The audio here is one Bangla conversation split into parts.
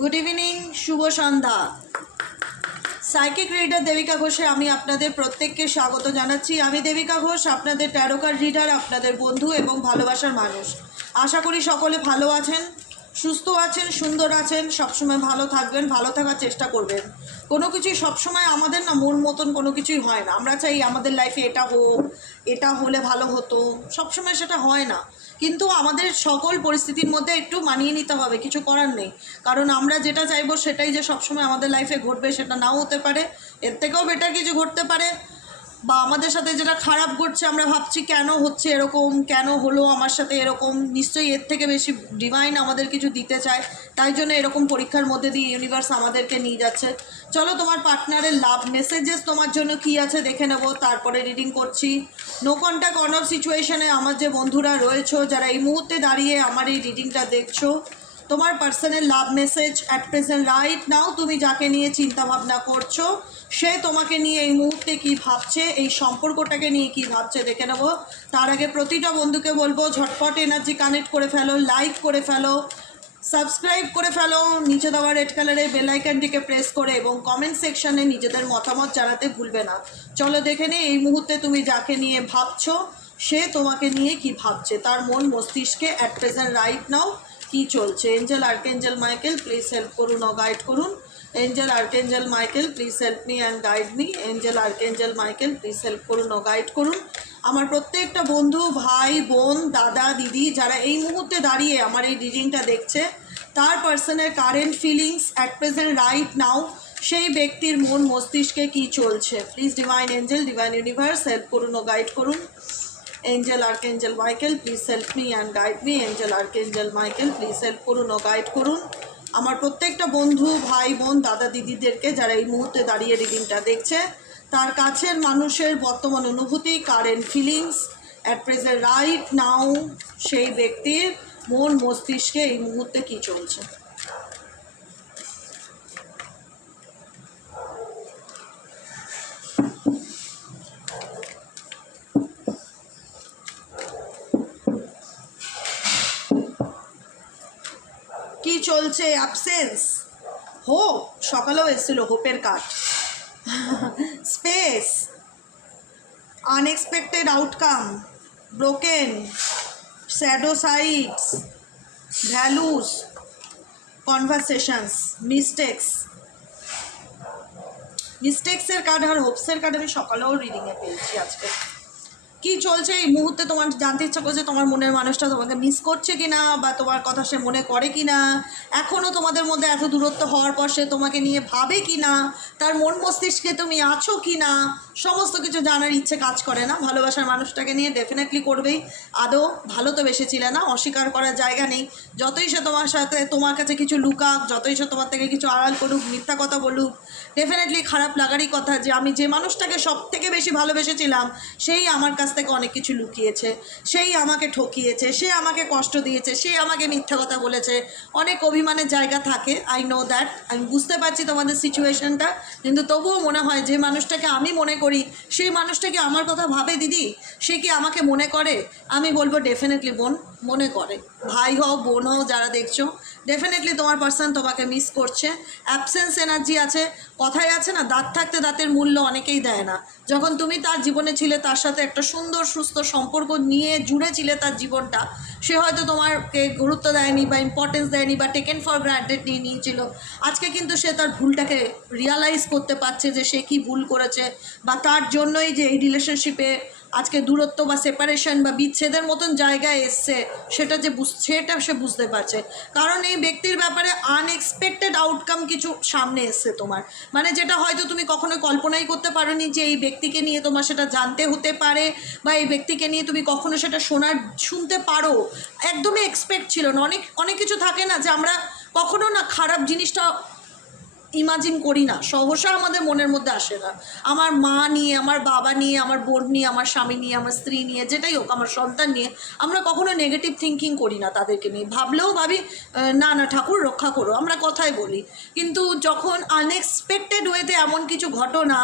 গুড ইভিনিং, শুভ সন্ধ্যা। সাইকিক রিডার দেবিকা ঘোষে আমি আপনাদের প্রত্যেককে স্বাগত জানাচ্ছি। আমি দেবিকা ঘোষ, আপনাদের ট্যারো কার্ড রিডার, আপনাদের বন্ধু এবং ভালোবাসার মানুষ। আশা করি সকলে ভালো আছেন, সুস্থ আছেন, সুন্দর আছেন, সবসময় ভালো থাকবেন, ভালো থাকার চেষ্টা করবেন। কোনো কিছুই সবসময় আমাদের না মন মতন কোনো কিছুই হয় না। আমরা চাই আমাদের লাইফে এটা হোক, এটা হলে ভালো হতো, সবসময় সেটা হয় না। কিন্তু আমাদের সকল পরিস্থিতির মধ্যে একটু মানিয়ে নিতে হবে, কিছু করার নেই। কারণ আমরা যেটা চাইবো সেটাই যে সবসময় আমাদের লাইফে ঘটবে সেটা নাও হতে পারে, এর থেকেও বেটার কিছু ঘটতে পারে। বা আমাদের সাথে যেটা খারাপ ঘটছে আমরা ভাবছি কেন হচ্ছে এরকম, কেন হলো আমার সাথে এরকম, নিশ্চয়ই এর থেকে বেশি ডিভাইন আমাদের কিছু দিতে চায়, তাই জন্য এরকম পরীক্ষার মধ্যে দিয়ে ইউনিভার্স আমাদেরকে নিয়ে যাচ্ছে। চলো তোমার পার্টনারের লাভ মেসেজেস তোমার জন্য কি আছে দেখে নেবো, তারপরে রিডিং করছি। নো কন্ট্যাক্ট অন অফ সিচুয়েশনে আমার যে বন্ধুরা রয়েছো, যারা এই মুহূর্তে দাঁড়িয়ে আমার এই রিডিংটা দেখছো, তোমার পার্সনের লাভ message at present right now, তুমি যাকে নিয়ে চিন্তা ভাবনা করছো সে তোমাকে নিয়ে এই মুহূর্তে কি ভাবছে, এই সম্পর্কটাকে নিয়ে কি ভাবছে দেখে নেবো। তার আগে প্রতিটা বন্ধুকে বলবো ঝটপট এনার্জি কানেক্ট করে ফেলো, লাইক করে ফেলো, সাবস্ক্রাইব করে ফেলো, নিচে দেওয়া রেড কালারের বেল আইকনটিকে প্রেস করে, এবং কমেন্ট সেকশানে নিজেদের মতামত জানাতে ভুলবে না। চলো দেখে নিই এই মুহূর্তে তুমি যাকে নিয়ে ভাবছো সে তোমাকে নিয়ে কি ভাবছে, তার মন মস্তিষ্কে অ্যাট প্রেজেন্ট রাইট নাও কি চলছে। Angel archangel Michael please help করুন ও গাইড করুন। Angel archangel Michael please help me and guide me. Angel archangel Michael please help করুন ও গাইড করুন। আমার প্রত্যেকটা বন্ধু, ভাই, বোন, দাদা, দিদি যারা এই মুহূর্তে দাঁড়িয়ে আমার এই রিডিংটা দেখছে, তার পার্সনের current feelings at present right now, সেই ব্যক্তির মন মস্তিষ্কে কী চলছে। Please divine Angel, divine universe help করুন ও গাইড করুন। Angel archangel Michael please help me and guide me. Angel archangel Michael please help করুন ও গাইড করুন। আমার প্রত্যেকটা বন্ধু, ভাই, বোন, দাদা, দিদিদেরকে যারা এই মুহূর্তে দাঁড়িয়ে রিডিংটা দেখছে, তার কাছের মানুষের বর্তমান অনুভূতি, current feelings at present right now, সেই ব্যক্তির মন মস্তিষ্কে এই মুহূর্তে কী চলছে। কি চলছে? অ্যাবসেন্স, হোপ, সকালেও এসেছিল হোপের card, space, unexpected outcome, broken, shadow sides, values, conversations, মিস্টেক্সের কার্ড আর হোপসের কার্ড আমি সকালেও রিডিংয়ে পেয়েছি আজকে। কি চলছে এই মুহূর্তে তোমার জানতে ইচ্ছা করছে, তোমার মনের মানুষটা তোমাকে মিস করছে কিনা, বা তোমার কথা সে মনে করে কিনা, এখনও তোমাদের মধ্যে এত দূরত্ব হওয়ার পর সে তোমাকে নিয়ে ভাবে কিনা, তার মন মস্তিষ্কে তুমি আছো কিনা, সমস্ত কিছু জানার ইচ্ছে কাজ করে না। ভালোবাসার মানুষটাকে নিয়ে ডেফিনেটলি করবেই। আদৌ ভালো তো বেসেছিলে না, অস্বীকার করার জায়গা নেই। যতই সে তোমার সাথে, তোমার কাছে কিছু লুকাক, যতই সে তোমার থেকে কিছু আড়াল করুক, মিথ্যা কথা বলুক, ডেফিনেটলি খারাপ লাগারই কথা যে আমি যে মানুষটাকে সব থেকে বেশি ভালোবেসেছিলাম সেই আমার কাছ থেকে অনেক কিছু লুকিয়েছে, সেই আমাকে ঠকিয়েছে, সে আমাকে কষ্ট দিয়েছে, সে আমাকে মিথ্যা কথা বলেছে। অনেক অভিমানের জায়গা থাকে, আই নো দ্যাট, আমি বুঝতে পারছি তোমাদের সিচুয়েশনটা। কিন্তু তবুও মনে হয় যে মানুষটাকে আমি মনে করি সেই মানুষটা কি আমার কথা ভাবে দিদি, সে কি আমাকে মনে করে? আমি বলবো ডেফিনেটলি বোন, মনে করে। ভাই হও, বোন হও, যারা দেখছো, ডেফিনেটলি তোমার পার্সন তোমাকে মিস করছে। অ্যাবসেন্স এনার্জি আছে। কথায় আছে না, দাঁত থাকতে দাঁতের মূল্য অনেকেই দেয় না। যখন তুমি তার জীবনে ছিলে, তার সাথে একটা সুন্দর সুস্থ সম্পর্ক নিয়ে জুড়ে ছিলে তার জীবনটা, সে হয়তো তোমাকে গুরুত্ব দেয়নি বা ইম্পর্টেন্স দেয়নি বা টেকেন ফর গ্রান্টেড নিয়ে নিয়েছিল। আজকে কিন্তু সে তার ভুলটাকে রিয়ালাইজ করতে পারছে যে সে কি ভুল করেছে, বা তার জন্যই যে এই রিলেশনশিপে আজকে দূরত্ব বা সেপারেশন বা বিচ্ছেদের মতন জায়গায় এসছে, সেটা সে বুঝতে পারছে। কারণ এই ব্যক্তির ব্যাপারে আনএক্সপেক্টেড আউটকাম কিছু সামনে এসছে তোমার, মানে যেটা হয়তো তুমি কখনো কল্পনাই করতে পারোনি যে এই ব্যক্তিকে নিয়ে তোমার সেটা জানতে হতে পারে, বা এই ব্যক্তিকে নিয়ে তুমি কখনো সেটা শুনতে পারো। একদমই এক্সপেক্ট ছিল না। অনেক কিছু থাকে না যে আমরা কখনো না খারাপ জিনিসটা ইমাজিন করি না, সহসা আমাদের মনের মধ্যে আসে না। আমার মা নিয়ে, আমার বাবা নিয়ে, আমার বোন নিয়ে, আমার স্বামী নিয়ে, আমার স্ত্রী নিয়ে, যেটাই হোক, আমার সন্তান নিয়ে আমরা কখনো নেগেটিভ থিঙ্কিং করি না। তাদেরকে নিয়ে ভাবলেও ভাবি না না ঠাকুর রক্ষা করো, আমরা কথাই বলি। কিন্তু যখন আনএক্সপেক্টেড ওয়েতে এমন কিছু ঘটনা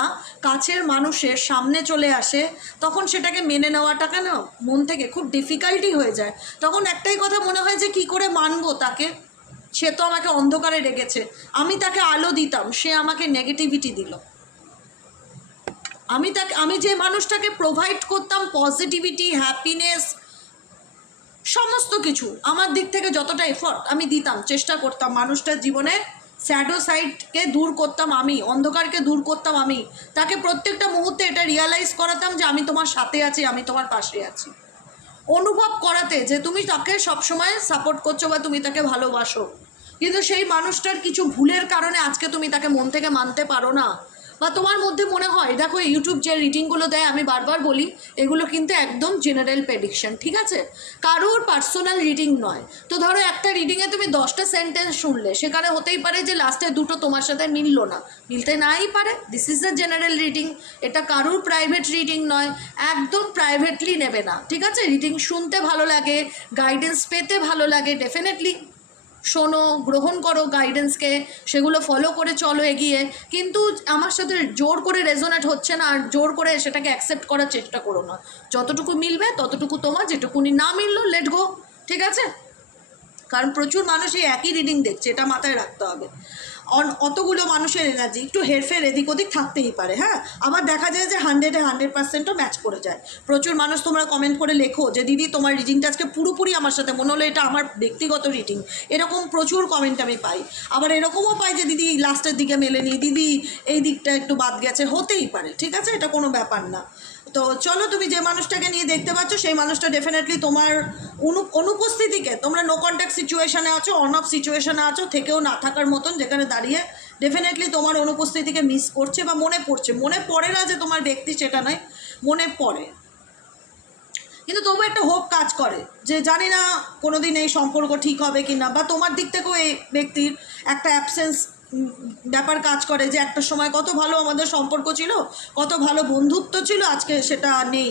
কাছের মানুষের সামনে চলে আসে, তখন সেটাকে মেনে নেওয়াটাকে না মন থেকে খুব ডিফিকাল্টি হয়ে যায়। তখন একটাই কথা মনে হয় যে কী করে মানবো তাকে, সে তো আমাকে অন্ধকারে রেখেছে, আমি তাকে আলো দিতাম, সে আমাকে নেগেটিভিটি দিল। আমি যে মানুষটাকে প্রোভাইড করতাম পজিটিভিটি, হ্যাপিনেস, সমস্ত কিছু আমার দিক থেকে যতটা এফর্ট আমি দিতাম, চেষ্টা করতাম মানুষটার জীবনে স্যাডো সাইডকে দূর করতাম, আমি অন্ধকারকে দূর করতাম, আমি তাকে প্রত্যেকটা মুহূর্তে এটা রিয়ালাইজ করাতাম যে আমি তোমার সাথে আছি, আমি তোমার পাশে আছি, অনুভব করাতে যে তুমি তাকে সবসময় সাপোর্ট করছো বা তুমি তাকে ভালোবাসো। কিন্তু সেই মানুষটার কিছু ভুলের কারণে আজকে তুমি তাকে মন থেকে মানতে পারো না, বা তোমার মধ্যে মনে হয়, দেখো ইউটিউব যে রিডিংগুলো দেয় আমি বারবার বলি এগুলো কিন্তু একদম জেনারেল প্রেডিকশন, ঠিক আছে, কারোর পার্সোনাল রিডিং নয়। তো ধরো একটা রিডিংয়ে তুমি 10টা সেন্টেন্স শুনলে, সেখানে হতেই পারে যে লাস্টে 2টো তোমার সাথে মিললো না, মিলতে নাই পারে, this is the general reading, এটা কারোর প্রাইভেট রিডিং নয়, একদম প্রাইভেটলি নেবে না, ঠিক আছে। রিডিং শুনতে ভালো লাগে, গাইডেন্স পেতে ভালো লাগে, ডেফিনেটলি শোনো, গ্রহণ করো গাইডেন্সকে, সেগুলো ফলো করে চলো এগিয়ে, কিন্তু আমার সাথে জোর করে রেজোনেট হচ্ছে না আর জোর করে সেটাকে অ্যাকসেপ্ট করার চেষ্টা করো না, যতটুকু মিলবে ততটুকু তোমার, যেটুকুনি না মিললো লেট গো, ঠিক আছে। কারণ প্রচুর মানুষ এই একই রিডিং দেখছে, এটা মাথায় রাখতে হবে। অতগুলো মানুষের এনার্জি একটু হেরফের এদিক ওদিক থাকতেই পারে, হ্যাঁ, আবার দেখা যায় যে 100% ম্যাচ করে যায়। প্রচুর মানুষ তোমরা কমেন্ট করে লেখো যে দিদি তোমার রিডিংটা আজকে পুরোপুরি আমার সাথে, মনে হলো এটা আমার ব্যক্তিগত রিডিং, এরকম প্রচুর কমেন্ট আমি পাই। আবার এরকমও পাই যে দিদি লাস্টের দিকে মেলেনি, দিদি এই দিকটা একটু বাদ গেছে, হতেই পারে, ঠিক আছে, এটা কোনো ব্যাপার না। তো চলো, তুমি যে মানুষটাকে নিয়ে দেখতে পাচ্ছ সেই মানুষটা ডেফিনেটলি তোমার অনুপস্থিতিকে, তোমরা নো কন্ট্যাক্ট সিচুয়েশানে আছো, অন অফ সিচুয়েশানে আছো, থেকেও না থাকার মতন, যেখানে দাঁড়িয়ে ডেফিনেটলি তোমার অনুপস্থিতিকে মিস করছে বা মনে পড়ছে, মনে পড়ে না যে তোমার ব্যক্তি সেটা নয়, মনে পড়ে, কিন্তু তবু একটা হোপ কাজ করে যে জানি না কোনো দিন এই সম্পর্ক ঠিক হবে কি না, বা তোমার দিক থেকেও এই ব্যক্তির একটা অ্যাবসেন্স ব্যাপার কাজ করে যে একটা সময় কত ভালো আমাদের সম্পর্ক ছিল, কত ভালো বন্ধুত্ব ছিল, আজকে সেটা নেই।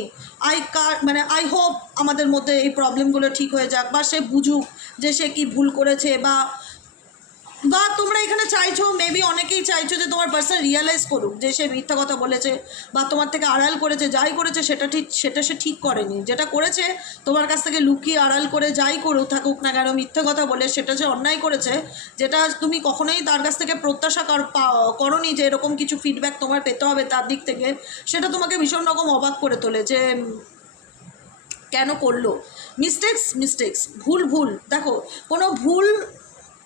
আই হোপ আমাদের মধ্যে এই প্রবলেমগুলো ঠিক হয়ে যাক, বা সে বুঝুক যে সে কি ভুল করেছে, বা তোমরা এখানে চাইছো, মেবি অনেকেই চাইছো যে তোমার পার্সন রিয়েলাইজ করুক যে সে মিথ্যা কথা বলেছে বা তোমার থেকে আড়াল করেছে, যাই করেছে সেটা সে ঠিক করেনি, যেটা করেছে তোমার কাছ থেকে লুকিয়ে আড়াল করে যাই করুক থাকুক না কেন, মিথ্যা কথা বলে সেটা যে অন্যায় করেছে, যেটা তুমি কখনোই তার কাছ থেকে প্রত্যাশা করনি যে এরকম কিছু ফিডব্যাক তোমার পেতে হবে তার দিক থেকে, সেটা তোমাকে ভীষণ রকম অবাক করে তোলে যে কেন করলো। মিস্টেক্স ভুল, দেখো কোনো ভুল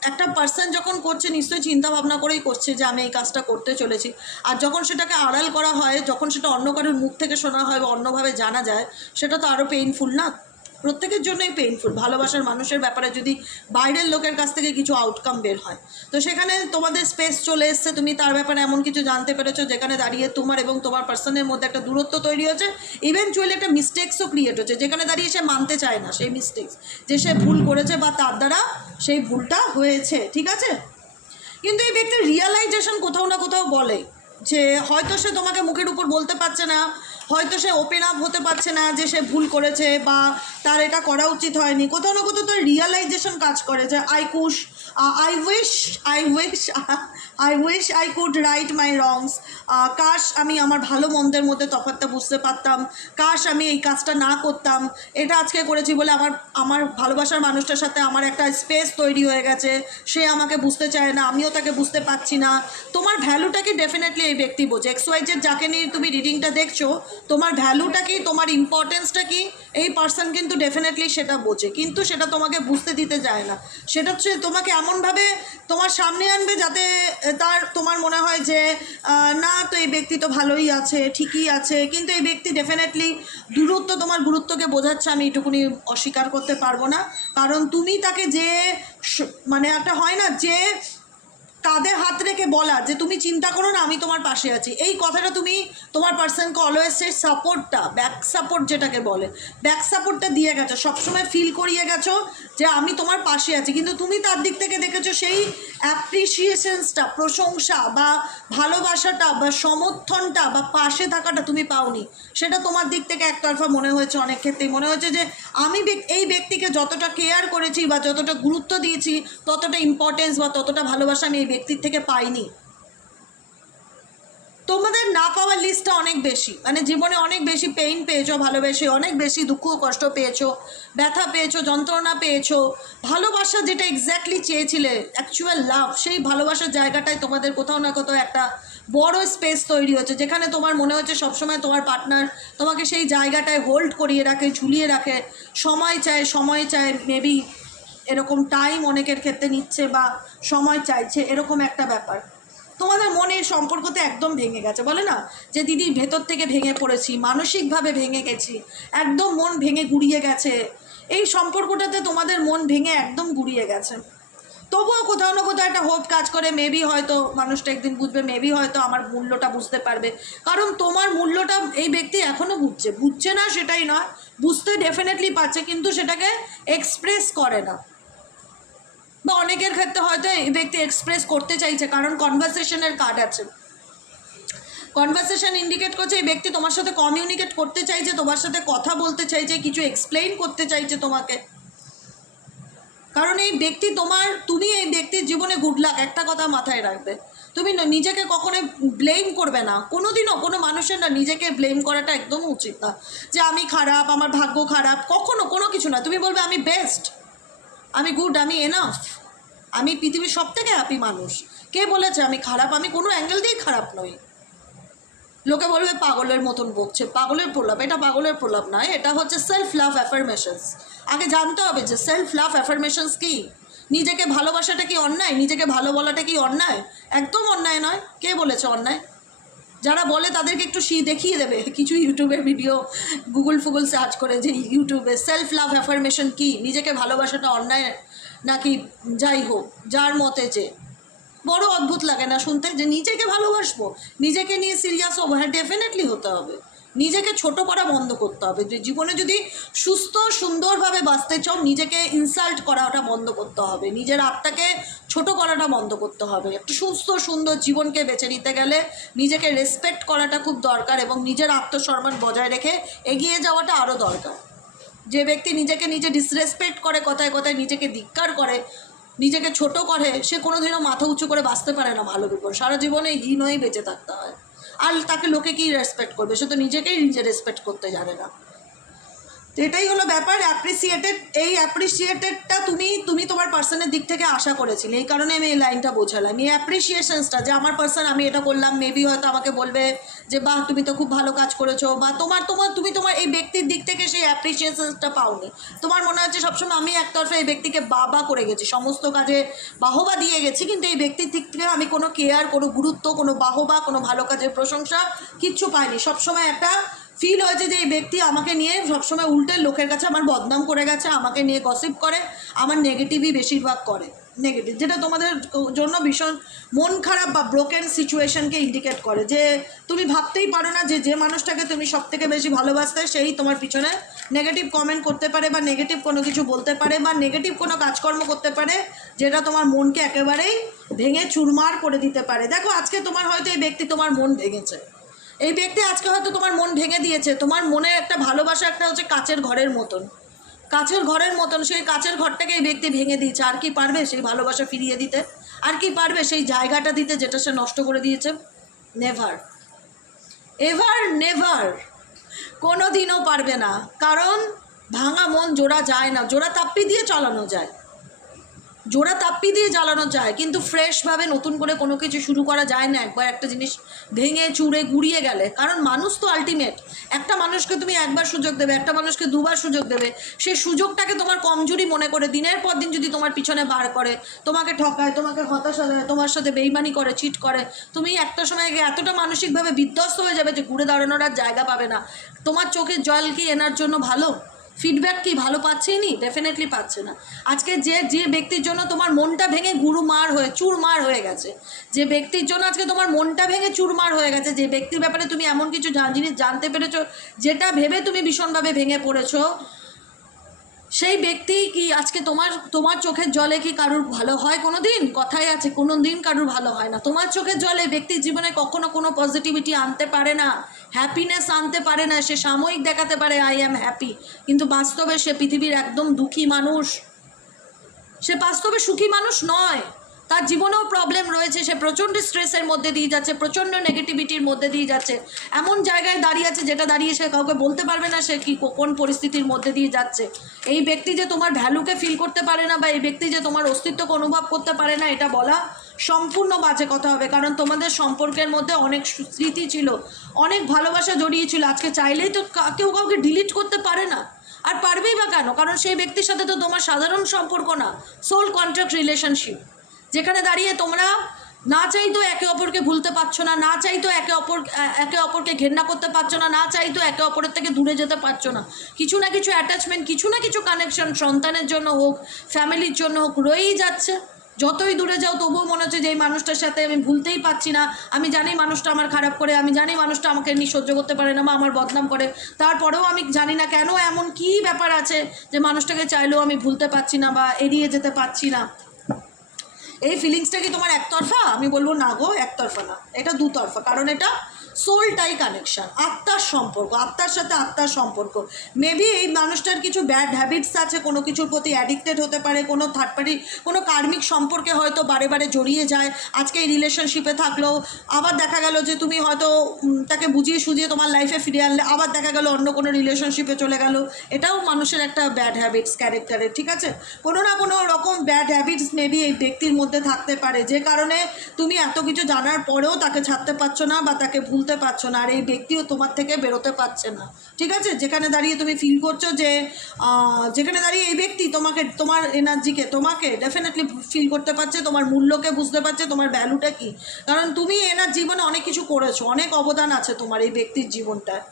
একটা পার্সন যখন করছে নিশ্চয়ই চিন্তা ভাবনা করেই করছে যে আমি এই কাজটা করতে চলেছি, আর যখন সেটাকে আড়াল করা হয়, যখন সেটা অন্য কারোর মুখ থেকে শোনা হয় বা অন্যভাবে জানা যায়, সেটা তো আরও পেইনফুল না, প্রত্যেকের জন্যই পেইনফুল। ভালোবাসার মানুষের ব্যাপারে যদি বাইরের লোকের কাছ থেকে কিছু আউটকাম বের হয়, তো সেখানে তোমাদের স্পেস চলে এসছে, তুমি তার ব্যাপারে এমন কিছু জানতে পেরেছো যেখানে দাঁড়িয়ে তোমার এবং তোমার পার্সনের মধ্যে একটা দূরত্ব তৈরি হয়েছে, ইভেনচুয়ালি একটা মিস্টেক্সও ক্রিয়েট হচ্ছে, যেখানে দাঁড়িয়ে সে মানতে চায় না সেই মিস্টেক্স, যে সে ভুল করেছে বা তার দ্বারা সেই ভুলটা হয়েছে, ঠিক আছে। কিন্তু এই ব্যক্তির রিয়ালাইজেশন কোথাও না কোথাও বলে যে হয়তো সে তোমাকে মুখের উপর বলতে পারছে না, হয়তো সে ওপেন আপ হতে পারছে না যে সে ভুল করেছে বা তার এটা করা উচিত হয়নি, কোথাও না কোথাও তো রিয়ালাইজেশন কাজ করে যে I wish I could right my wrongs, কাশ আমি আমার ভালো মন্দের মধ্যে তফাৎটা বুঝতে পারতাম, কাশ আমি এই কাজটা না করতাম, এটা আজকে করেছি বলে আমার ভালোবাসার মানুষটার সাথে আমার একটা স্পেস তৈরি হয়ে গেছে, সে আমাকে বুঝতে চায় না, আমিও তাকে বুঝতে পারছি না। তোমার ভ্যালুটাকে ডেফিনেটলি এই ব্যক্তি বোঝে, XYZ যাকে নিয়ে তুমি রিডিংটা দেখছো, তোমার ভ্যালুটা কি, তোমার ইম্পর্টেন্সটা কি, এই পার্সন কিন্তু ডেফিনেটলি সেটা বোঝে, কিন্তু সেটা তোমাকে বুঝতে দিতে চায় না। সেটা হচ্ছে তোমাকে এমনভাবে তোমার সামনে আনবে যাতে তোমার মনে হয় যে না, তো এই ব্যক্তি তো ভালোই আছে, ঠিকই আছে, কিন্তু এই ব্যক্তি ডেফিনেটলি তোমার গুরুত্বকে বোঝাচ্ছে, আমি এটুকুনি অস্বীকার করতে পারবো না। কারণ তুমি তাকে যে মানে একটা হয় না যে কাঁধে হাত রেখে বলা যে তুমি চিন্তা করো না, আমি তোমার পাশে আছি, এই কথাটা তুমি তোমার পার্সনকে অলওয়েজ সেই সাপোর্টটা, ব্যাক সাপোর্ট যেটাকে বলে, ব্যাক সাপোর্টটা দিয়ে গেছো, সবসময় ফিল করিয়ে গেছো যে আমি তোমার পাশে আছি, কিন্তু তুমি তার দিক থেকে দেখেছো সেই অ্যাপ্রিসিয়েশনসটা, প্রশংসা বা ভালোবাসাটা বা সমর্থনটা বা পাশে থাকাটা তুমি পাওনি, সেটা তোমার দিক থেকে একতরফা মনে হয়েছে, অনেক ক্ষেত্রেই মনে হয়েছে যে আমি এই ব্যক্তিকে যতটা কেয়ার করেছি বা যতটা গুরুত্ব দিয়েছি, ততটা ইম্পর্টেন্স বা ততটা ভালোবাসা আমি এই ব্যক্তির থেকে পাইনি। তোমাদের না পাওয়ার লিস্টটা অনেক বেশি, মানে জীবনে অনেক বেশি পেইন পেয়েছো, ভালোবেসে অনেক বেশি দুঃখ কষ্ট পেয়েছো, ব্যথা পেয়েছো, যন্ত্রণা পেয়েছো। ভালোবাসা যেটা এক্স্যাক্টলি চেয়েছিলে, অ্যাকচুয়াল লাভ, সেই ভালোবাসার জায়গাটায় তোমাদের কোথাও না কোথাও একটা বড় স্পেস তৈরি হচ্ছে, যেখানে তোমার মনে হচ্ছে সবসময় তোমার পার্টনার তোমাকে সেই জায়গাটায় হোল্ড করিয়ে রাখে, ঝুলিয়ে রাখে, সময় চায় মেবি এরকম টাইম অনেকের ক্ষেত্রে নিচ্ছে বা সময় চাইছে, এরকম একটা ব্যাপার। তোমাদের মনে এই সম্পর্কতে একদম ভেঙে গেছে, বলে না যে দিদি ভেতর থেকে ভেঙে পড়েছি, মানসিকভাবে ভেঙে গেছি, একদম মন ভেঙে গুড়িয়ে গেছে। এই সম্পর্কটাতে তোমাদের মন ভেঙে একদম গুড়িয়ে গেছে। তবুও কোথাও না কোথাও একটা হোপ কাজ করে, মেবি হয়তো মানুষটা একদিন বুঝবে, মেবি হয়তো আমার মূল্যটা বুঝতে পারবে। কারণ তোমার মূল্যটা এই ব্যক্তি এখনও বুঝছে না সেটাই নয়, বুঝতে ডেফিনেটলি পারছে, কিন্তু সেটাকে এক্সপ্রেস করে না। বা অনেকের ক্ষেত্রে হয়তো এই ব্যক্তি এক্সপ্রেস করতে চাইছে, কারণ কনভারসেশনের কার্ড আছে, কনভারসেশন ইন্ডিকেট করছে এই ব্যক্তি তোমার সাথে কমিউনিকেট করতে চাইছে, তোমার সাথে কথা বলতে চাইছে, কিছু এক্সপ্লেইন করতে চাইছে তোমাকে। কারণ এই ব্যক্তি তুমি এই ব্যক্তির জীবনে গুড লাক। একটা কথা মাথায় রাখবে, তুমি নিজেকে কখনো ব্লেম করবে না, কোনোদিনও কোনো মানুষের না নিজেকে ব্লেম করাটা একদম উচিত না, যে আমি খারাপ, আমার ভাগ্য খারাপ, কখনো কোনো কিছু না। তুমি বলবে আমি বেস্ট, আমি গুড, আমি এনাফ, আমি পৃথিবীর সব থেকে হ্যাপি মানুষ। কে বলেছে আমি খারাপ? আমি কোনো অ্যাঙ্গেল দিয়েই খারাপ নই। লোকে বলবে পাগলের মতন বকছে, পাগলের প্রলাপ। এটা পাগলের প্রলাপ নয়, এটা হচ্ছে সেলফ লাভ অ্যাফার্মেশনস। আগে জানতে হবে যে সেলফ লাভ অ্যাফার্মেশনস কী। নিজেকে ভালোবাসাটা কি অন্যায়? নিজেকে ভালো বলাটা কি অন্যায়? একদম অন্যায় নয়। কে বলেছে অন্যায়? যারা বলে তাদেরকে একটু দেখিয়ে দেবে কিছু ইউটিউবের ভিডিও, গুগল সার্চ করে, যে ইউটিউবে সেলফ লাভ অ্যাফার্মেশন কী, নিজেকে ভালোবাসাটা অন্যায় নাকি যাই হোক, যার মতে যে। বড় অদ্ভুত লাগে না শুনতে, যে নিজেকে ভালোবাসবো, নিজেকে নিয়ে সিরিয়াস হবো? হ্যাঁ, ডেফিনেটলি হতে হবে। নিজেকে ছোট করা বন্ধ করতে হবে। যে জীবনে যদি সুস্থ সুন্দরভাবে বাঁচতে চাও, নিজেকে ইনসাল্ট করাটা বন্ধ করতে হবে, নিজের আত্মাকে ছোট করাটা বন্ধ করতে হবে। একটা সুস্থ সুন্দর জীবনকে বেছে নিতে গেলে নিজেকে রেসপেক্ট করাটা খুব দরকার, এবং নিজের আত্মসম্মান বজায় রেখে এগিয়ে যাওয়াটা আরও দরকার। যে ব্যক্তি নিজেকে নিজে ডিসরেসপেক্ট করে, কথায় কথায় নিজেকে ধিক্কার করে, নিজেকে ছোট করে, সে কোনোদিনও মাথা উঁচু করে বাঁচতে পারে না ভালো বিপদ। সারা জীবনে হীন হয়েই বেঁচে থাকতে হয়। আর তাকে লোকে কি রেসপেক্ট করবে? সে তো নিজেকেই নিজে রেসপেক্ট করতে জানে না। তো এটাই হলো ব্যাপার। এই অ্যাপ্রিসিয়েটেডটা তুমি তোমার পার্সনের দিক থেকে আশা করেছিলে, এই কারণে আমি এই লাইনটা বোঝালাম। এই অ্যাপ্রিসিয়েশনসটা, যে আমার পার্সন, আমি এটা করলাম, মেবি হয়তো আমাকে বলবে যে বাহ তুমি তো খুব ভালো কাজ করেছো, বা তুমি তোমার এই ব্যক্তির দিক থেকে সেই অ্যাপ্রিসিয়েশনসটা পাওনি। তোমার মনে হচ্ছে সবসময় আমি একতরফা এই ব্যক্তিকে বাবা করে গেছি, সমস্ত কাজে বাহবা দিয়ে গেছি, কিন্তু এই ব্যক্তির দিক থেকে আমি কোনো কেয়ার, কোনো গুরুত্ব, কোনো বাহবা, কোনো ভালো কাজের প্রশংসা কিচ্ছু পাইনি। সবসময় একটা ফিল হয়েছে যে এই ব্যক্তি আমাকে নিয়ে সবসময় উল্টে লোকের কাছে আমার বদনাম করে গেছে, আমাকে নিয়ে গসিপ করে, আমার নেগেটিভই বেশিরভাগ করে, নেগেটিভ, যেটা তোমাদের জন্য ভীষণ মন খারাপ বা ব্রোকেন সিচুয়েশনকে ইন্ডিকেট করে। যে তুমি ভাবতেই পারো না যে মানুষটাকে তুমি সব থেকে বেশি ভালোবাসতে, সেই তোমার পিছনে নেগেটিভ কমেন্ট করতে পারে, বা নেগেটিভ কোনো কিছু বলতে পারে, বা নেগেটিভ কোনো কাজকর্ম করতে পারে, যেটা তোমার মনকে একেবারেই ভেঙে চুরমার করে দিতে পারে। দেখো, আজকে তোমার হয়তো এই ব্যক্তি তোমার মন ভেঙেছে, এই ব্যক্তি আজকে হয়তো তোমার মন ভেঙে দিয়েছে। তোমার মনে একটা ভালোবাসা, একটা হচ্ছে কাচের ঘরের মতন, সেই কাচের ঘরটাকে এই ব্যক্তি ভেঙে দিয়েছে। আর কি পারবে সেই ভালোবাসা ফিরিয়ে দিতে? আর কি পারবে সেই জায়গাটা দিতে যেটা সে নষ্ট করে দিয়েছে? নেভার, এভার নেভার, কোনো দিনও পারবে না। কারণ ভাঙা মন জোড়া যায় না, জোড়া তাপ্পি দিয়ে চালানো যায়, জ্বালানো যায়, কিন্তু ফ্রেশভাবে নতুন করে কোনো কিছু শুরু করা যায় না একবার একটা জিনিস ভেঙে চুড়ে গুড়িয়ে গেলে। কারণ মানুষ তো আলটিমেট। একটা মানুষকে তুমি একবার সুযোগ দেবে, একটা মানুষকে দুবার সুযোগ দেবে, সেই সুযোগটাকে তোমার কমজোরি মনে করে দিনের পর দিন যদি তোমার পিছনে বার করে, তোমাকে ঠকায়, তোমাকে হতাশা দেয়, তোমার সাথে বেইমানি করে, চিট করে, তুমি একটা সময় গিয়ে এতটা মানসিকভাবে বিধ্বস্ত হয়ে যাবে যে ঘুরে দাঁড়ানোর আর জায়গা পাবে না। তোমার চোখের জল কি এনার জন্য ভালো? ফিডব্যাক কি ভালো পাচ্ছেই নি? ডেফিনেটলি পাচ্ছে না। আজকে যে ব্যক্তির জন্য তোমার মনটা ভেঙে চুরমার হয়ে গেছে, যে ব্যক্তির জন্য আজকে তোমার মনটা ভেঙে চুরমার হয়ে গেছে, যে ব্যক্তির ব্যাপারে তুমি এমন কিছু জিনিস জানতে পেরেছো যেটা ভেবে তুমি ভীষণভাবে ভেঙে পড়েছো, সেই ব্যক্তি কি আজকে তোমার চোখের জলে কি কারুর ভালো হয়? কোনো দিন? কথাই আছে, কোনো দিন কারুর ভালো হয় না। তোমার চোখের জলে ব্যক্তির জীবনে কখনো কোনো পজিটিভিটি আনতে পারে না, হ্যাপিনেস আনতে পারে না। সে সাময়িক দেখাতে পারে আই অ্যাম হ্যাপি, কিন্তু বাস্তবে সে পৃথিবীর একদম দুঃখী মানুষ, সে বাস্তবে সুখী মানুষ নয়। তার জীবনেও প্রবলেম রয়েছে, সে প্রচণ্ড স্ট্রেসের মধ্যে দিয়ে যাচ্ছে, প্রচণ্ড নেগেটিভিটির মধ্যে দিয়ে যাচ্ছে, এমন জায়গায় দাঁড়িয়ে আছে যেটা দাঁড়িয়ে সে কাউকে বলতে পারবে না সে কি কোন পরিস্থিতির মধ্যে দিয়ে যাচ্ছে। এই ব্যক্তি যে তোমার ভ্যালুকে ফিল করতে পারে না বা এই ব্যক্তি যে তোমার অস্তিত্বকে অনুভব করতে পারে না, এটা বলা সম্পূর্ণ বাজে কথা হবে। কারণ তোমাদের সম্পর্কের মধ্যে অনেক স্মৃতি ছিল, অনেক ভালোবাসা জড়িয়ে ছিল। আজকে চাইলেই তো কেউ কাউকে ডিলিট করতে পারে না, আর পারবেই বা কেন? কারণ সেই ব্যক্তির সাথে তো তোমার সাধারণ সম্পর্ক না, সোল কন্ট্রাক্ট রিলেশনশিপ, যেখানে দাঁড়িয়ে তোমরা না চাইতো একে অপরকে ভুলতে পারছো না, না চাইতো একে অপরকে ঘেন্না করতে পারছো না, না চাইতো একে অপরের থেকে দূরে যেতে পারছো না। কিছু না কিছু অ্যাটাচমেন্ট, কিছু না কিছু কানেকশন সন্তানের জন্য হোক, ফ্যামিলির জন্য হোক, রয়েই যাচ্ছে। যতই দূরে যাও তবুও মনে হচ্ছে যে এই মানুষটার সাথে আমি ভুলতেই পারছি না। আমি জানি মানুষটা আমার খারাপ করে, আমি জানি মানুষটা আমাকে নিয়ে সহ্য করতে পারে না বা আমার বদনাম করে, তারপরেও আমি জানি না কেন এমন কী ব্যাপার আছে যে মানুষটাকে চাইলেও আমি ভুলতে পারছি না বা এড়িয়ে যেতে পারছি না। এই ফিলিংসটা কি তোমার একতরফা? আমি বলবো না গো, একতরফা না, এটা দুতরফা। কারণ এটা সোলটাই কানেকশান, আত্মার সম্পর্ক, আত্মার সাথে আত্মার সম্পর্ক। মেবি এই মানুষটার কিছু ব্যাড হ্যাবিটস আছে, কোনো কিছুর প্রতি অ্যাডিক্টেড হতে পারে, কোনো থার্ড পার্টি কোনো কার্মিক সম্পর্কে হয়তো বারে বারে জড়িয়ে যায়। আজকে এই রিলেশনশিপে থাকলেও আবার দেখা গেল যে তুমি হয়তো তাকে বুঝিয়ে সুঝিয়ে তোমার লাইফে ফিরিয়ে আনলে, আবার দেখা গেল অন্য কোনো রিলেশনশিপে চলে গেল। এটাও মানুষের একটা ব্যাড হ্যাবিটস ক্যারেক্টারের, ঠিক আছে? কোনো না কোনো রকম ব্যাড হ্যাবিটস মেবি এই ব্যক্তির মধ্যে থাকতে পারে, যে কারণে তুমি এত কিছু জানার পরেও তাকে ছাড়তে পারছো না বা তাকে ভুলতে পারছো না, আর এই ব্যক্তিও তোমার থেকে বেরোতে পারছে না, ঠিক আছে? যেখানে দাঁড়িয়ে তুমি ফিল করছো যে যেখানে দাঁড়িয়ে এই ব্যক্তি তোমাকে, তোমার এনার্জিকে, তোমাকে ডেফিনেটলি ফিল করতে পারছে, তোমার মূল্যকে বুঝতে পারছে, তোমার ভ্যালুটা কী। কারণ তুমি এনার জীবনে অনেক কিছু করেছো, অনেক অবদান আছে তোমার এই ব্যক্তির জীবনটায়।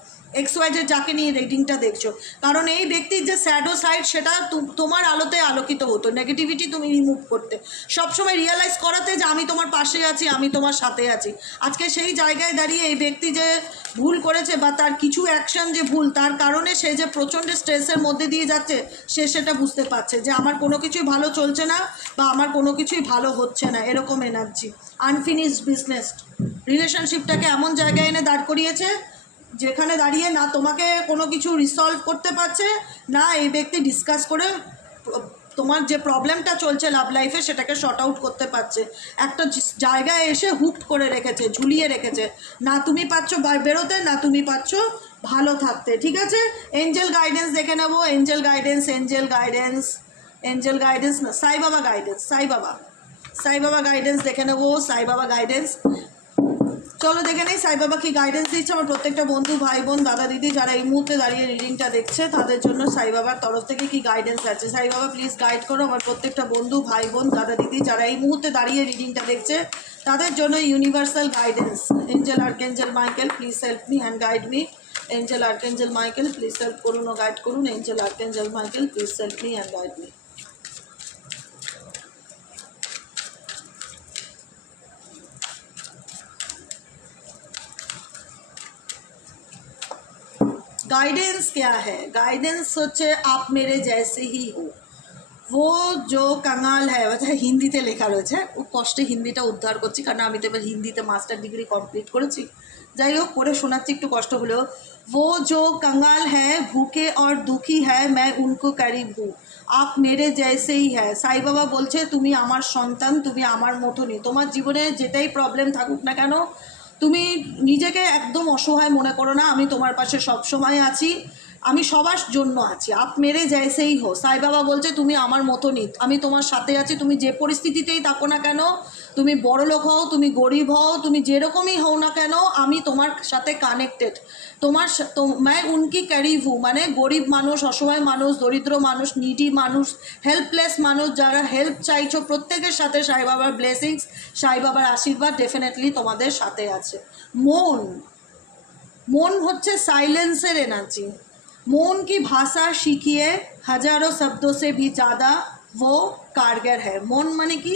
XYZ যাকে নিয়ে রেটিংটা দেখছো, কারণ এই ব্যক্তির যে স্যাডো সাইড সেটা তোমার আলোতে আলোকিত হতো, নেগেটিভিটি তুমি রিমুভ করতে, সবসময় রিয়েলাইজ করাতে যে আমি তোমার পাশে আছি, আমি তোমার সাথে আছি। আজকে সেই জায়গায় দাঁড়িয়ে এই ব্যক্তি যে ভুল করেছে বা তার কিছু অ্যাকশন যে ভুল, তার কারণে সে যে প্রচণ্ড স্ট্রেসের মধ্যে দিয়ে যাচ্ছে, সে সেটা বুঝতে পারছে যে আমার কোনো কিছুই ভালো চলছে না বা আমার কোনো কিছুই ভালো হচ্ছে না, এরকম এনার্জি। আনফিনিশড বিজনেস রিলেশনশিপটাকে এমন জায়গায় এনে দাঁড় করিয়েছে যেখানে দাঁড়িয়ে না তোমাকে কোনো কিছু রিসলভ করতে পারছে, না এই ব্যক্তি ডিসকাস করে তোমার যে প্রবলেমটা চলছে লাভ লাইফে সেটাকে শর্ট আউট করতে পারছে। একটা জায়গায় এসে হুকড করে রেখেছে, ঝুলিয়ে রেখেছে, না তুমি পাচ্ছ বেরোতে, না তুমি পাচ্ছ ভালো থাকতে, ঠিক আছে? এঞ্জেল গাইডেন্স দেখে নেবো, Angel guidance, Angel guidance, Angel guidance না, সাই বাবা গাইডেন্স, সাই বাবা গাইডেন্স দেখে নেবো, সাই বাবা গাইডেন্স। চলো দেখে নেই সাই বাবা কি গাইডেন্স দিচ্ছে আমার প্রত্যেকটা বন্ধু, ভাই বোন, দাদা দিদি যারা এই মুহূর্তে দাঁড়িয়ে রিডিংটা দেখছে তাদের জন্য সাই বাবার তরফ থেকে কি গাইডেন্স আছে। সাই বাবা প্লিজ গাইড করো আমার প্রত্যেকটা বন্ধু, ভাই বোন, দাদা দিদি যারা এই মুহূর্তে দাঁড়িয়ে রিডিংটা দেখছে তাদের জন্য universal guidance. Angel archangel Michael please help me and guide me. Angel archangel Michael please help করুন ও গাইড করুন। Angel archangel Michael please help me and guide me. Guidance क्या है? गाइडेंस হচ্ছে आप मेरे जैसे ही हो, वो जो कंगाल है, मतलब হিন্দিতে লেখা রয়েছে, ও কষ্টে হিন্দিটা উদ্ধার করছি কারণ আমি তো এবার হিন্দিতে মাস্টার ডিগ্রি কমপ্লিট করেছি, যাই হোক পড়ে শোনাচ্ছি একটু কষ্ট হলেও। वो जो कंगाल है, भूखे और दुखी है, मैं उनको करीब हूँ, आप मेरे जैसे ही है। সাই বাবা বলছে তুমি আমার সন্তান, তুমি আমার মতনই। তোমার জীবনে যেটাই প্রবলেম থাকুক না কেন, তুমি নিজেকে একদম অসহায় মনে করো না, আমি তোমার পাশে সব সময় আছি, আমি সবার জন্য আছি। আপ মেরে জৈসেই হো, সাই বাবা বলছে তুমি আমার মতনই, আমি তোমার সাথে আছি। তুমি যে পরিস্থিতিতেই থাকো না কেন, তুমি বড়লোক হও, তুমি গরিব হও, তুমি যেরকমই হও না কেন, আমি তোমার সাথে কানেক্টেড। তোমার मैं उनकी करीब हूँ, মানে গরিব মানুষ, অসহায় মানুষ, দরিদ্র মানুষ, নিডি মানুষ, হেল্পলেস মানুষ, যারা হেল্প চাইছো প্রত্যেকের সাথে সাই বাবার ব্লেসিংস, সাই বাবার আশীর্বাদ ডেফিনেটলি তোমাদের সাথে আছে। মন হচ্ছে সাইলেন্সের এনার্জি। মন কি ভাষা শিখিয়ে হাজারো শব্দো সে ভি ज़्यादा वो कारगर है। মন মানে কি?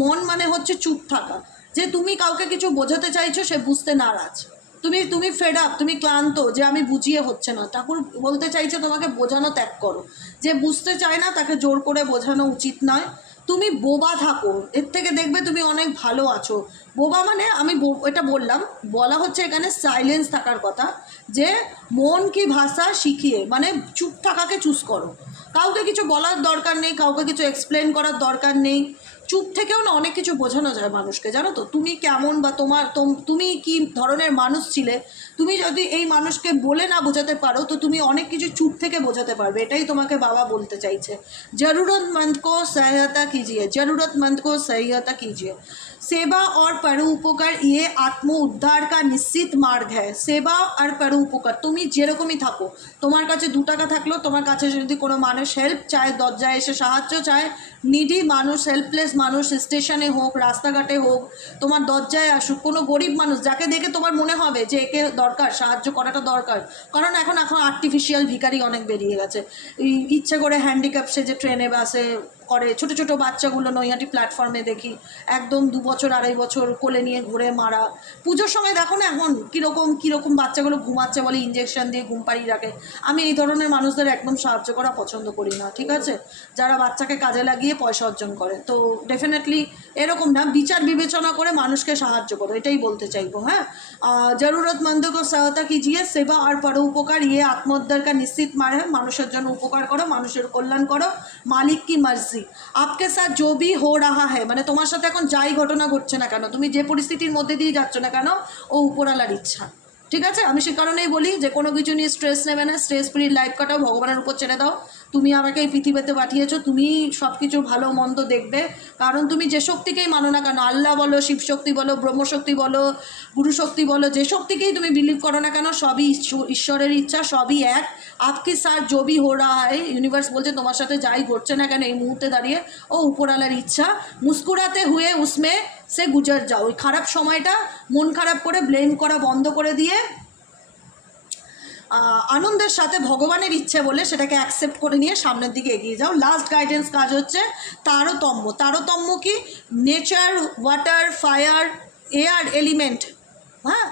মন মানে হচ্ছে চুপ থাকা, যে তুমি কাউকে কিছু বোঝাতে চাইছো, সে বুঝতে নারাজ, তুমি ফেড আপ, তুমি ক্লান্ত যে আমি বুঝিয়ে হচ্ছে না। ঠাকুর বলতে চাইছে তোমাকে বোঝানো ত্যাগ করো, যে বুঝতে চায় না তাকে জোর করে বোঝানো উচিত নয়। তুমি বোবা থাকো, এর থেকে দেখবে তুমি অনেক ভালো আছো। বোবা মানে আমি এটা বললাম, বলা হচ্ছে এখানে সাইলেন্স থাকার কথা, যে মন কি ভাষা শিখিয়ে মানে চুপ থাকাকে চুজ করো। কাউকে কিছু বলার দরকার নেই, কাউকে কিছু এক্সপ্লেন করার দরকার নেই, চুপ থেকেও না অনেক কিছু বোঝানো যায় মানুষকে, জানো তো? তুমি কেমন বা তুমি কি ধরনের মানুষ ছিলে, তুমি যদি এই মানুষকে বলে না বোঝাতে পারো তো তুমি অনেক কিছু চুপ থেকে বোঝাতে পারবে। এটাই তোমাকে বাবা বলতে চাইছে। জরুরতমন্দ কো সহায়তা कीजिए, जरूरतमंद को सहायता कीजिए। सेवा और परोपकार ये आत्म उद्धार का निश्चित मार्ग है। सेवा और परोपकार, তুমি যেরকমই থাকো, তোমার কাছে 2 টাকা থাকলেও তোমার কাছে যদি কোনো মানুষ হেল্প চায়, দরজায় এসে সাহায্য চায়, নিডি মানুষ, হেল্পলেস মানুষ, স্টেশনে হোক, রাস্তাঘাটে হোক, তোমার দরজায় আসুক কোনো গরিব মানুষ, যাকে দেখে তোমার মনে হবে যে একে দরকার, সাহায্য করাটা দরকার। কারণ এখন আর্টিফিশিয়াল ভিখারি অনেক বেরিয়ে গেছে, ইচ্ছে করে হ্যান্ডিক্যাপ সেজে ট্রেনে বাসে করে। ছোটো ছোটো বাচ্চাগুলো নৈহাটি প্ল্যাটফর্মে দেখি, একদম 2 বছর 2.5 বছর কোলে নিয়ে ঘুরে মারা। পুজোর সময় দেখো না এখন কীরকম বাচ্চাগুলো ঘুমাচ্ছে বলে ইঞ্জেকশন দিয়ে ঘুম পাড়িয়ে রাখে। আমি এই ধরনের মানুষদের একদম সাহায্য করা পছন্দ করি না, ঠিক আছে? যারা বাচ্চাকে কাজে লাগিয়ে পয়সা অর্জন করে, তো ডেফিনেটলি এরকম না, বিচার বিবেচনা করে মানুষকে সাহায্য করো, এটাই বলতে চাইবো। হ্যাঁ, জরুরতমন্দ কো সহায়তা कीजिए, সেবা আর পরোপকার ইয়ে আত্মোদ্ধার কা নিশ্চিত মার্গ है। মানুষের জন্য উপকার করো, মানুষের কল্যাণ করো, মালিক কি মর্জি। आपके साथ जो भी हो रहा है, মানে তোমার সাথে এখন যাই ঘটনা ঘটছে না কেন, তুমি যে পরিস্থিতির মধ্যে দিয়ে যাচ্ছ না কেন, ও উপরওয়ালার ইচ্ছা, ঠিক আছে? আমি সে কারণেই বলি যে কোনো কিছু নিয়ে স্ট্রেস নেবে না, স্ট্রেস ফ্রি লাইফ কাটাও, ভগবানের উপর ছেড়ে দাও। তুমি আমাকে এই পৃথিবীতে পাঠিয়েছো, তুমি সব কিছু ভালো মন্দ দেখবে। কারণ তুমি যে শক্তিকেই মানো না কেন, আল্লাহ বলো, শিবশক্তি বলো, ব্রহ্মশক্তি বলো, গুরুশক্তি বলো, যে শক্তিকেই তুমি বিলিভ করো না কেন, সবই ঈশ্বরের ইচ্ছা, সবই এক। আপকি সাথ जो भी हो रहा है, ইউনিভার্স বলছে তোমার সাথে যাই ঘটছে না কেন এই মুহূর্তে দাঁড়িয়ে, ও উপরওয়ালার ইচ্ছা। মুস্কুরাতে হুয়ে উসমে সে গুজর যাও। ওই খারাপ সময়টা মন খারাপ করে ব্লেম করা বন্ধ করে দিয়ে আনন্দের সাথে ভগবানের ইচ্ছে বলে সেটাকে অ্যাকসেপ্ট করে নিয়ে সামনের দিকে এগিয়ে যাও। লাস্ট গাইডেন্স কাজ হচ্ছে তারতম্য। তারতম্য কি? Nature, water, fire, air element, হ্যাঁ,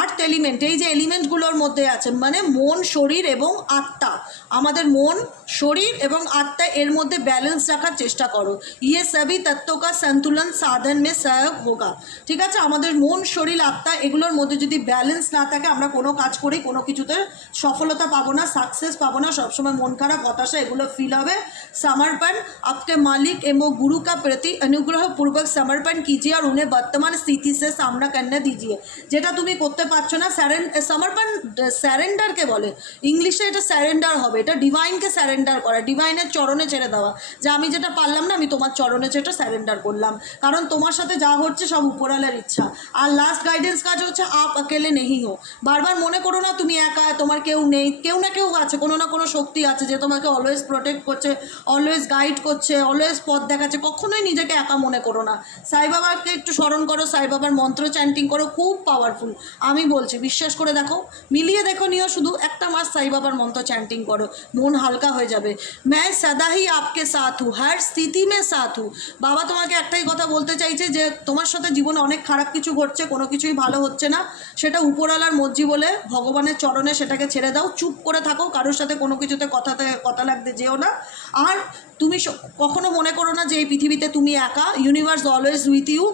আর্থ এলিমেন্ট, এই যে এলিমেন্টগুলোর মধ্যে আছে, মানে মন, শরীর এবং আত্মা। আমাদের মন, শরীর এবং আত্মা এর মধ্যে ব্যালেন্স রাখার চেষ্টা করো। ইয়ে সবই তত্ত্ব কা সন্তুলন সাধন মে সহায়ক হোগা, ঠিক আছে? আমাদের মন, শরীর, আত্মা এগুলোর মধ্যে যদি ব্যালেন্স না থাকে, আমরা কোনো কাজ করি কোনো কিছুতে সফলতা পাবো না, সাকসেস পাবো না, সবসময় মন খারাপ, হতাশা এগুলো ফিল হবে। समर्पण आपके मालिक एवं गुरु का प्रति अनुग्रह पूर्वक समर्पण कीजिए और उन्हें वर्तमान स्थिति से सामना करने दीजिए। যেটা তুমি করতে পারছো না, সমর্পণ স্যারেন্ডারকে বলে, ইংলিশে এটা স্যারেন্ডার হবে, এটা ডিভাইনকে স্যারেন্ডার করা, ডিভাইনের চরণে ছেড়ে দেওয়া, যে আমি যেটা পারলাম না আমি তোমার চরণে সেটা স্যারেন্ডার করলাম, কারণ তোমার সাথে যা হচ্ছে সব উপরওয়ালার ইচ্ছা। আর লাস্ট গাইডেন্স কাজ হচ্ছে আপ अकेले नहीं हो। বারবার মনে করো না তুমি একা, তোমার কেউ নেই, কেউ না কেউ আছে, কোনো না কোনো শক্তি আছে যে তোমাকে অলওয়েজ প্রোটেক্ট করছে, অলওয়েজ গাইড করছে, অলওয়েজ পথ দেখাচ্ছে। কখনোই নিজেকে একা মনে করো না। সাই বাবাকে একটু স্মরণ করো, সাই বাবার মন্ত্র চ্যান্টিং করো, খুব পাওয়ারফুল। আমি বলছি বিশ্বাস করে দেখো, মিলিয়ে দেখো, নিও শুধু একটা মাস সাই বাবার মন্ত্র চ্যান্টিং করো, মন হালকা হয়ে যাবে। मैं सदा ही आपके साथ हूँ, हर स्थिति में साथ हूँ। বাবা তোমাকে একটাই কথা বলতে চাইছে যে তোমার সাথে জীবনে অনেক খারাপ কিছু ঘটছে, কোনো কিছুই ভালো হচ্ছে না, সেটা উপরওয়ালার মর্জি বলে ভগবানের চরণে সেটাকে ছেড়ে দাও, চুপ করে থাকো, কারোর সাথে কোনো কিছুতে কথা লাগতে যেও না। আর তুমি কখনো মনে করো না যে এই পৃথিবীতে তুমি একা, ইউনিভার্স অলওয়েজ উইথ ইউ,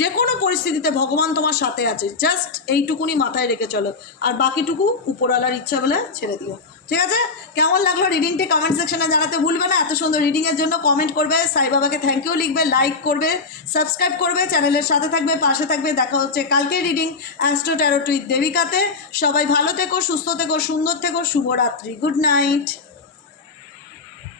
যে কোনো পরিস্থিতিতে ভগবান তোমার সাথে আছে, জাস্ট এইটুকুনি মাথায় রেখে চলো, আর বাকিটুকু উপরওয়ালার ইচ্ছা বলে ছেড়ে দিও, ঠিক আছে? কেমন লাগলো রিডিংটি কমেন্ট সেকশনে জানাতে ভুলবে না। এত সুন্দর রিডিংয়ের জন্য কমেন্ট করবে, সাই বাবাকে থ্যাংক ইউ লিখবে, লাইক করবে, সাবস্ক্রাইব করবে, চ্যানেলের সাথে থাকবে, পাশে থাকবে। দেখা হচ্ছে কালকে রিডিং অ্যাস্ট্রো ট্যারো উইথ দেবিকাতে। সবাই ভালো থেকো, সুস্থ থেকো, সুন্দর থেকো, শুভরাত্রি, গুড নাইট।